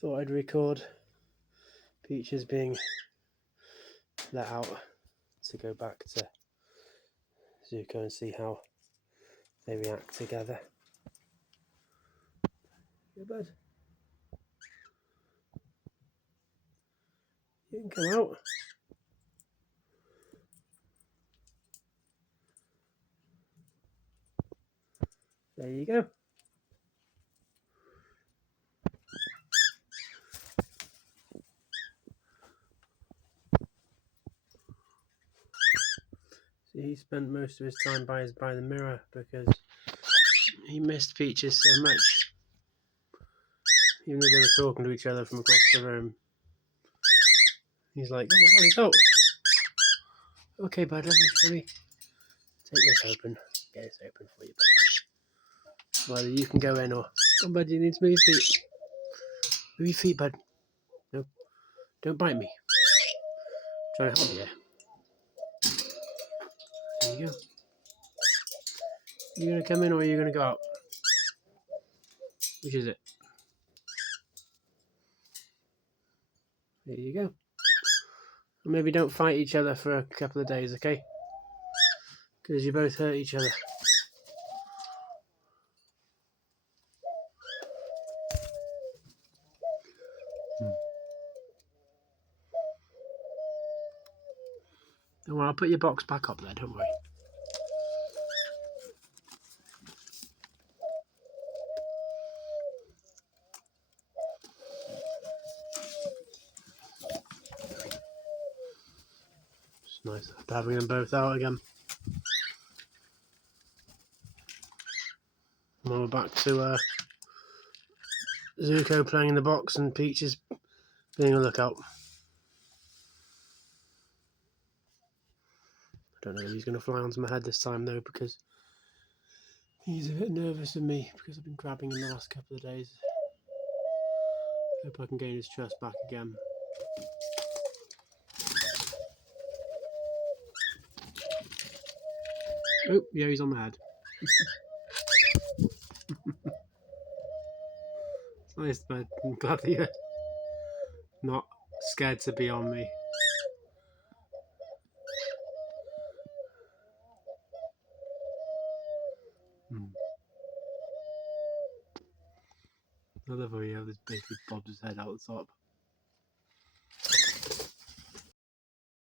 Thought I'd record Peaches being let out to go back to Zuko and see how they react together. Yeah, bud. You can come out. There you go. See, he spent most of his time by the mirror because he missed Peaches so much. Even though they were talking to each other from across the room. He's like, oh my god, he's out. Okay, bud, let me take this open. Get this open for you, bud. Whether you can go in or... Come on, bud, you need to move your feet. Move your feet, bud. No, don't bite me. I'm trying to help you. There you go. You gonna come in or are you gonna go out? Which is it? There you go. And maybe don't fight each other for a couple of days, okay? Because you both hurt each other. Don't worry, I'll put your box back up there, don't worry. It's nice after having them both out again. And we're back to Zuko playing in the box and Peaches being a lookout. I don't know if he's going to fly onto my head this time though, because he's a bit nervous of me because I've been grabbing him the last couple of days. Hope I can gain his trust back again. Oh, yeah, he's on my head. It's nice, but I'm glad that you're not scared to be on me. I love how he has this basically bobs his head out the top.